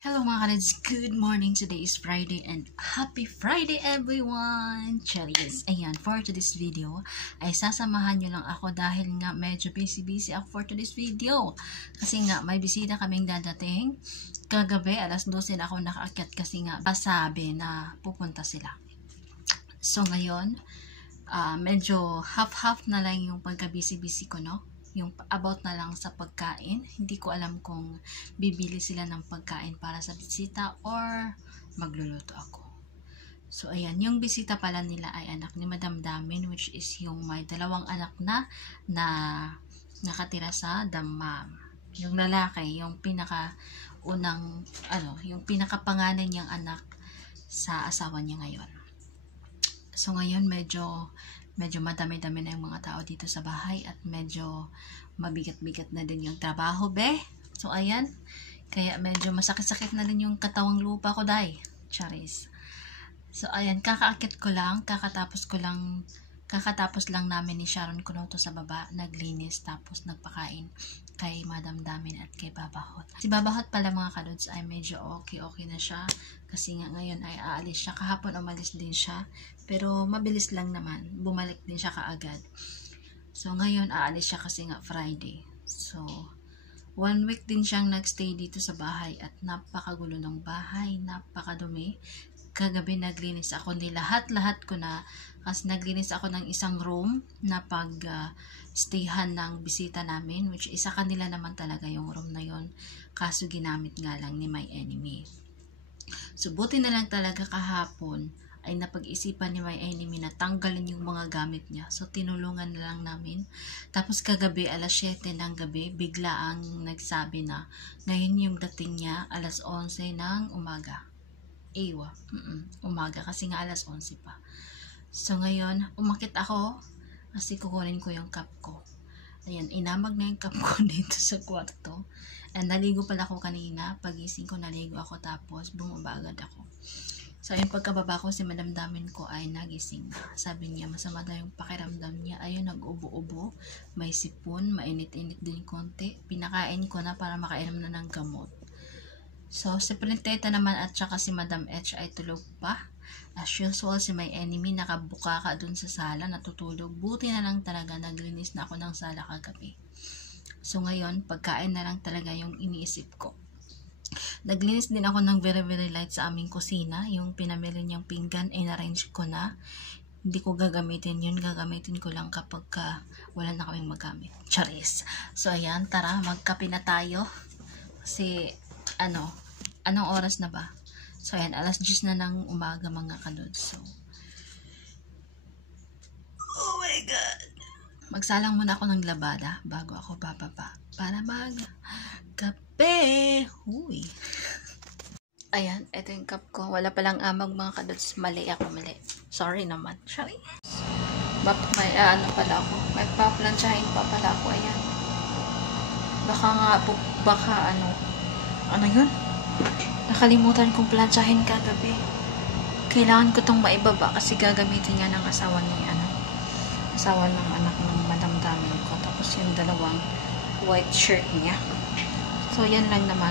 Hello mga kanids, good morning. Today is Friday and happy Friday everyone! Cheers! Ayan, for today's video ay sasamahan nyo lang ako dahil nga medyo busy ako for today's video. Kasi nga may bisita kaming dadating. Kagabi, alas 12 na ako nakaakyat kasi nga pasabi na pupunta sila. So ngayon, medyo half-half na lang yung pagka-busy ko, no? Yung about na lang sa pagkain. Hindi ko alam kung bibili sila ng pagkain para sa bisita or magluluto ako. So ayan, yung bisita pala nila ay anak ni Madam Damin, which is yung may dalawang anak na nakatira sa Dammam. Yung lalaki, yung pinakaunang yung pinakapanganay niyang anak sa asawa niya ngayon. So ngayon medyo madami-dami na yung mga tao dito sa bahay at medyo mabigat-bigat na din yung trabaho, be. So, ayan. Kaya medyo masakit-sakit na din yung katawang lupa ko, day. Charis. So, ayan. Kakaakyat ko lang. Kakatapos lang namin ni Sharon Kunoto sa baba. Naglinis tapos nagpakain kay Madam Damin at kay Babahot. Si Babahot pala mga kadods ay medyo okay na siya. Kasi nga ngayon ay aalis siya. Kahapon umalis din siya. Pero mabilis lang naman. Bumalik din siya kaagad. So ngayon aalis siya kasi nga Friday. So 1 week din siyang nagstay dito sa bahay. At napakagulo ng bahay. Napakadumi. Kagabi naglinis ako ni lahat ko na. Kasi naglinis ako ng isang room na stayhan ng bisita namin. Which isa kanila naman talaga yung room na yon. Kaso ginamit nga lang ni my enemy. So buti na lang talaga kahapon ay napag-isipan ni my enemy na tanggalin yung mga gamit niya. So tinulungan na lang namin. Tapos kagabi alas 7 ng gabi bigla ang nagsabi na ngayon yung dating niya alas 11 ng umaga. Umaga kasi nga alas 11 pa. So ngayon umakit ako kasi kukunin ko yung cup ko. Ayan, inamag na yung cup ko dito sa kwarto. And naligo pala ako kanina. Pagising ko naligo ako tapos bumaba agad ako. So yung pagkababa ko si Madam Damin ko ay nagising na. Sabi niya masama daw yung pakiramdam niya. Ayun, nag-ubo-ubo. May sipon, mainit-init din konti. Pinakain ko na para makainom na ng gamot. So si Printeta naman at saka si Madam H ay tulog pa. As usual, si my enemy nakabuka ka dun sa sala, natutulog. Buti na lang talaga naglinis na ako ng sala kagabi. So ngayon, pagkain na lang talaga yung iniisip ko. Naglinis din ako ng very light sa aming kusina. Yung pinamili niyang pinggan, in-arrange ko na. Hindi ko gagamitin yun. Gagamitin ko lang kapag wala na kaming magamit. Charis. So ayan, tara, magkape na tayo. Kasi, anong oras na ba? So ayan, alas 10 na ng umaga mga kadods. So, oh my God! Magsalang muna ako ng labada bago ako bababa para magkape. Uy. Ayan, ito yung cup ko. Wala palang amag mga kadods. Mali. Sorry naman. Sorry. May pala ako. May paplansyahin pa pala ako. Ayan. Baka ano yun? Nakalimutan kong plansyahin kagabi. Kailangan ko tong maibaba kasi gagamitin niya ng asawa ng anak ng Madam Damin ko. Tapos yung dalawang white shirt niya. So yan lang naman.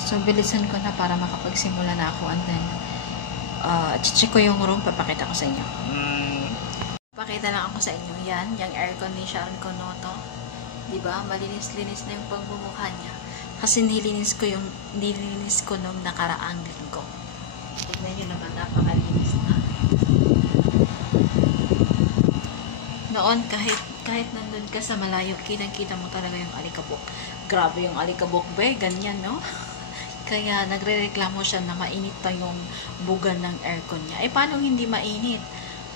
So bilisan ko na para makapagsimula na ako. And then check ko yung room. Papakita ko sa inyo. Papakita lang ako sa inyo. Yan, yung aircon ni Sharon Kunoto. Diba? Malinis-linis na yung pagbumukha niya. Kasi nilinis ko nung nakaraang linggo. Tignan nyo naman, napakalinis na. Noon, kahit nandun ka sa malayo, kitang-kita mo talaga yung alikabok. Grabe yung alikabok, be. Ganyan, no? Kaya nagre-reklamo siya na mainit pa yung bugan ng aircon niya. Eh, paano hindi mainit?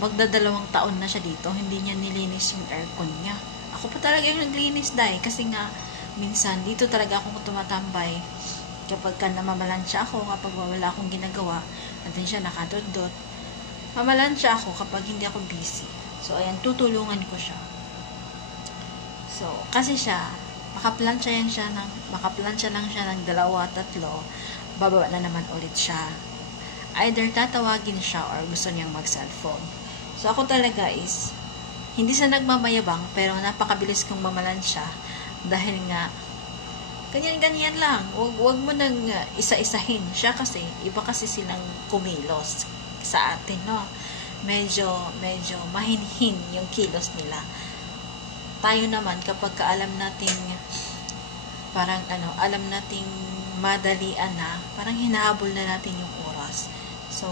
Magdadalawang taon na siya dito, hindi niya nilinis yung aircon niya. Ako pa talaga yung naglinis, day. Kasi nga, minsan, dito talaga ako tumatambay. Kapag namamalansya ako, kapag wala akong ginagawa, natin siya nakadodot. Mamalansya ako kapag hindi ako busy. So, ayan, tutulungan ko siya. So, kasi siya, makaplansya lang siya ng 2-3, bababa na naman ulit siya. Either tatawagin siya or gusto niyang mag-cellphone. So, ako talaga is, hindi sa nagmamayabang, pero napakabilis kong mamalansya dahil nga Ganyan-ganyan lang. Wag mo nang isa-isahin siya kasi iba kasi silang kumilos sa atin, no? Medyo mahinhin yung kilos nila. Tayo naman kapag alam nating parang alam nating madalian na, parang hinahabol na natin yung oras. So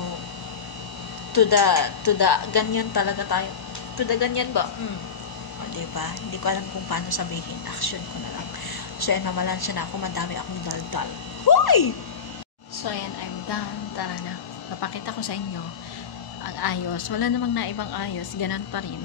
to the ganyan talaga tayo. To the ganyan ba? O, diba? Hindi ko alam kung paano sabihin. Action ko na lang. So, ayan, namalansya na ako. Madami akong daldal. Hoy! So, ayan, I'm done. Tara na. Papakita ko sa inyo ang ayos. Wala namang naibang ayos. Ganon pa rin.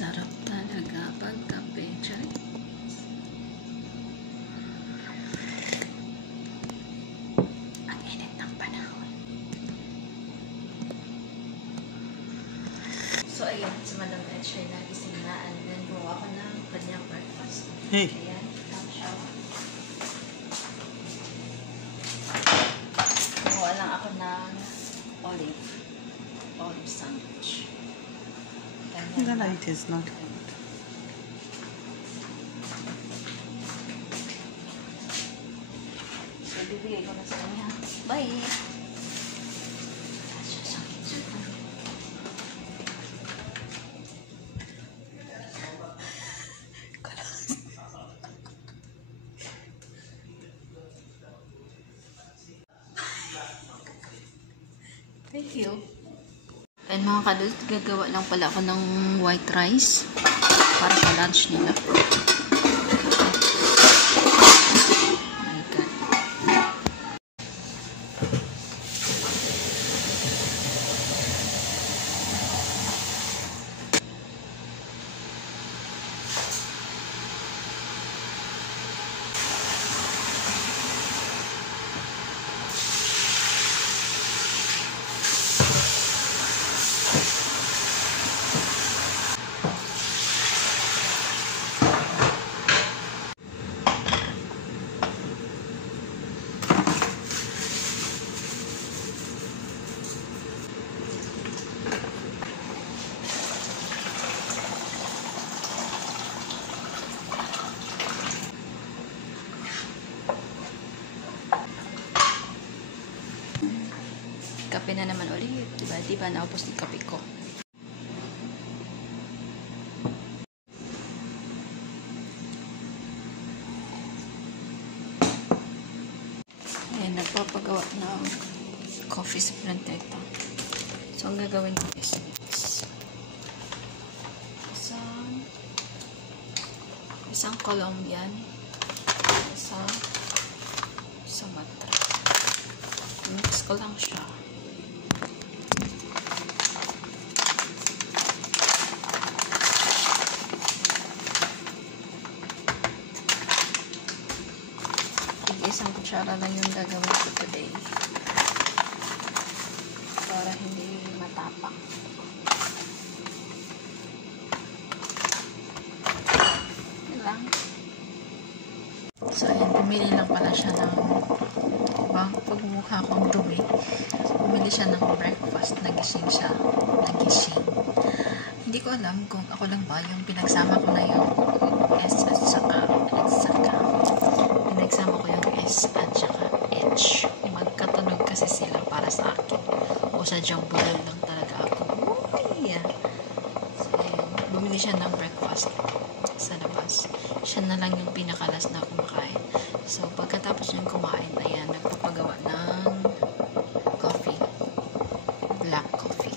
Sarap talaga pagkape, chay. Ang init ng panahon. So, ayan, si Madam Etchay nagising na and then gawa ko ng kanyang breakfast. Hey. Ayan, ang siya. Gawa lang ako ng olive sandwich. The light is not good. So, bibigay ko na sa kanya. Bye! Thank you. And mga kadult, gagawa lang pala ako ng white rice para sa lunch nila. My God. Kape na naman ulit. Diba naupos yung kape ko. Ayan, nagpapagawa ng coffee sa planteta. So, ang gagawin ko is mix. Isang Colombian. Isang Sumatra. Mix ko lang siya. Isang kutsara lang yung gagawin ko today para hindi matapang. Yan lang. So, ayan, pumili lang pala siya ng pag mukha kong dumi. Pumili siya ng breakfast. Nagising siya. Nagising. Hindi ko alam kung ako lang ba yung pinagsama ko na yung S at saka pinagsama ko yung S at saka H. Magkatunog kasi sila para sa akin. O sadyang bulol lang talaga ako. Uy! So, ayun. Bumili siya ng breakfast sa labas. Siya na lang yung pinakalas na kumakain. So, pagkatapos niyang kumain, ayan, nagpapagawa ng coffee. Black coffee.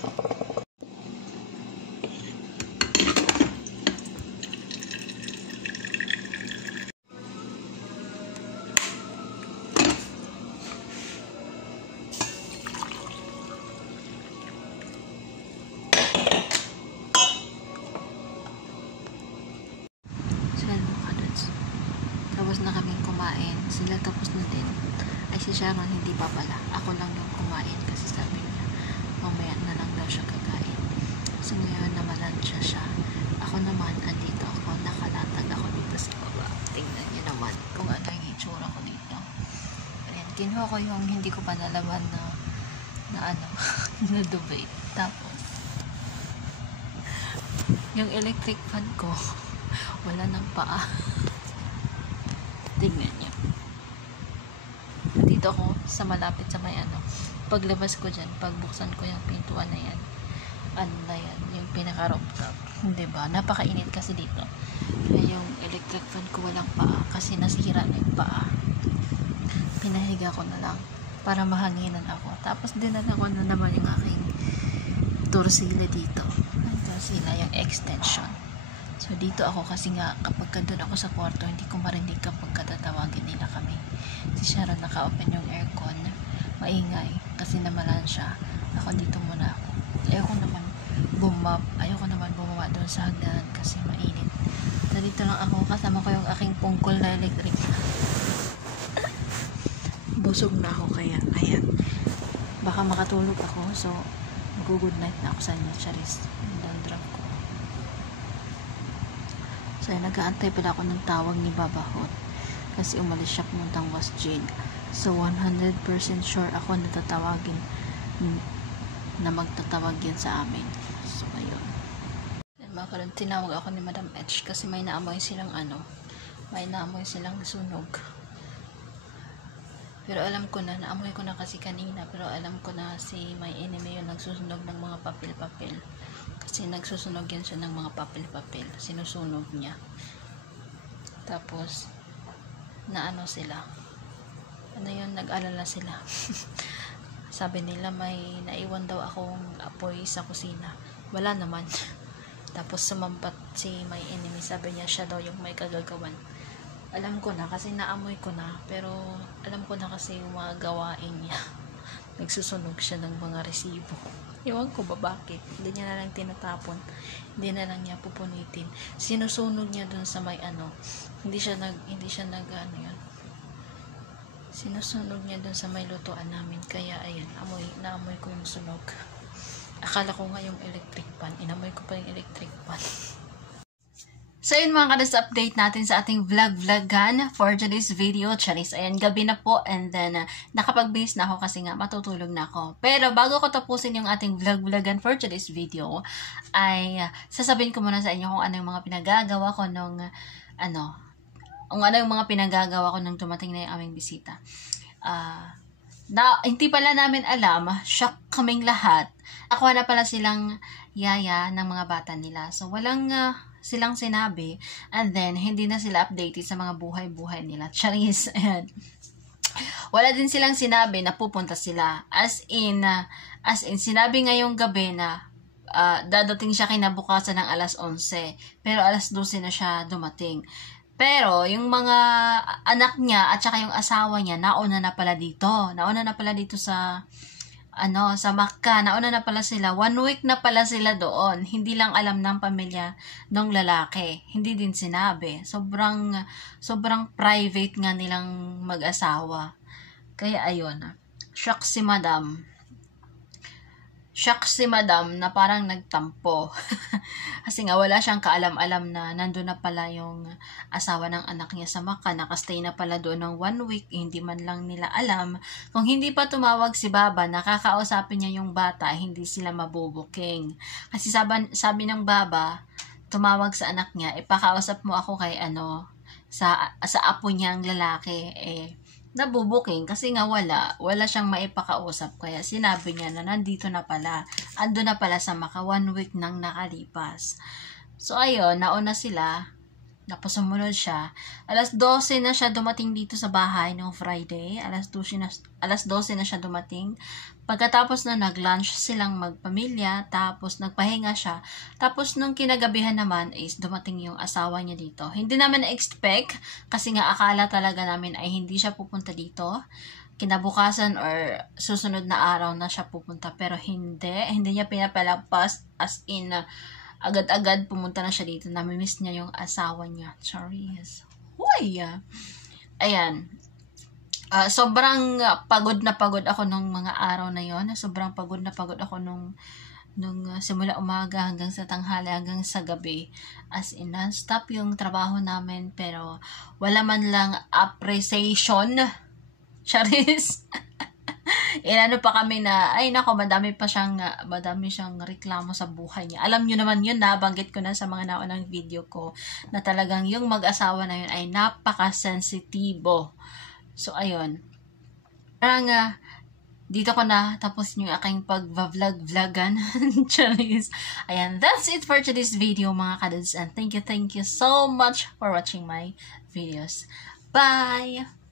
sila tapos na din. Ay, si Sharon hindi pa pala. Ako lang yung kumain kasi sabi niya, mamaya na lang daw siya kakain. So, ngayon namalansya siya. Ako naman, andito ako, nakalatag ako dito sa baba. Tingnan niyo naman kung ano yung itsura ko dito. Ayan, kinuha ko yung hindi ko pa nalaman na na duvet. Tapos, yung electric fan ko, wala ng paa. Tingnan niyo. Dito ako sa malapit sa may paglabas ko dyan, pagbuksan ko yung pintuan na yan, yung pinaka-rooftop, diba? Napakainit kasi dito. Kaya yung electric fan ko walang paa kasi nasira na yung paa. Pinahiga ko na lang para mahanginan ako. Tapos dinala ko na naman yung aking torsila dito. Ang torsila, yung extension. So dito ako kasi nga kapag doon ako sa kwarto, hindi ko marinig kapag katatawagin nila kami. Si Sharon naka-open yung aircon, maingay kasi namalan siya. Ako dito muna ako. Ayoko naman bumaba doon sa hagdanan kasi mainit. So dito lang ako, kasama ko yung aking pungkol na electric. Busog na ako kaya ayan. Baka makatulog ako, so mag-good night na ako sa inyo, Charis. Dandruff ko. So nag-aantay pala ako ng tawag ni Baba Hot kasi umalis siya pumuntang Wasjid. So 100% sure ako na tatawagin na magtatawag yan sa amin. So ayun. Makaroon, tinawag ako ni Madam H kasi may naamoy silang sunog. Pero alam ko na, naamoy ko na kasi kanina, pero alam ko na si my enemy yung nagsusunog ng mga papel-papel. Kasi nagsusunog yan siya ng mga papel-papel. Sinusunog niya. Tapos, sila. Nag-alala sila. Sabi nila may naiwan daw akong apoy sa kusina. Wala naman. Tapos sumampat si my enemy. Sabi niya siya daw yung may kagagawan. Alam ko na kasi naamoy ko na, pero alam ko na kasi yung mga gawain niya. Nagsusunog siya ng mga resibo. Ewan ko ba bakit. Hindi niya na lang tinatapon. Hindi na lang niya pupunitin. Sinusunog niya dun sa may Hindi siya nag yun. Sinusunog niya dun sa may lutuan namin. Kaya ayan, naamoy ko yung sunog. Akala ko nga yung electric pan. Inamoy ko pa yung electric pan. So yun mga kadas, update natin sa ating vlog-vlogan for today's video. Charis, ayan, gabi na po and then nakapag-base na ako kasi nga matutulog na ako. Pero bago ko tapusin yung ating vlog-vlogan for today's video, ay sasabihin ko muna sa inyo kung ano yung mga pinagagawa ko nung nung dumating na yung aming bisita. Hindi pala namin alam, shock kaming lahat. Nakuha na pala silang yaya ng mga bata nila. So walang silang sinabi, and then hindi na sila updated sa mga buhay-buhay nila. Charis, ayan. Wala din silang sinabi na pupunta sila. As in sinabi ngayong gabi na dadating siya kinabukasan ng alas 11. Pero alas 12 na siya dumating. Pero yung mga anak niya at saka yung asawa niya nauna na pala dito sa sa Makkah. Nauna na pala sila. 1 week na pala sila doon. Hindi lang alam ng pamilya ng lalaki. Hindi din sinabi. Sobrang private nga nilang mag-asawa. Kaya ayun. Shock si Madam na parang nagtampo. Kasi nga wala siyang kaalam-alam na nandun na pala yung asawa ng anak niya sa Makkah. Nakastay na pala doon ng 1 week. Hindi man lang nila alam. Kung hindi pa tumawag si Baba, nakakausapin niya yung bata, hindi sila mabubuking. Kasi sabi ng Baba, tumawag sa anak niya, ipakausap mo ako kay sa apo niyang lalaki. Nabubuking kasi nga wala siyang maipakausap, kaya sinabi niya na nandito na pala, ando na pala sa Makkah, 1 week nang nakalipas. So ayun, nauna sila, tapos sumunod siya, alas 12 na siya dumating dito sa bahay noong Friday, alas 12 na siya dumating. Pagkatapos na nag-lunch silang magpamilya, tapos nagpahinga siya, tapos nung kinagabihan naman is dumating yung asawa niya dito. Hindi naman na-expect kasi nga akala talaga namin ay hindi siya pupunta dito. Kinabukasan or susunod na araw na siya pupunta, pero hindi niya pinapalagpas, as in agad-agad pumunta na siya dito. Namimiss niya yung asawa niya. Charis. Huy! Ayan. sobrang pagod ako nung mga araw na yon. Sobrang pagod ako nung simula umaga hanggang sa tanghali hanggang sa gabi. As in, non-stop yung trabaho namin pero wala man lang appreciation. Charis. Inano pa kami na, ay nako, madami siyang reklamo sa buhay niya. Alam nyo naman yun, nabanggit ko na sa mga naunang video ko na talagang yung mag-asawa na yun ay napaka-sensitibo. So, ayun. Parang, dito ko na tapos yung aking pag-vlog-vlogan. Charis. Ayan, that's it for today's video mga kadudes. And thank you so much for watching my videos. Bye!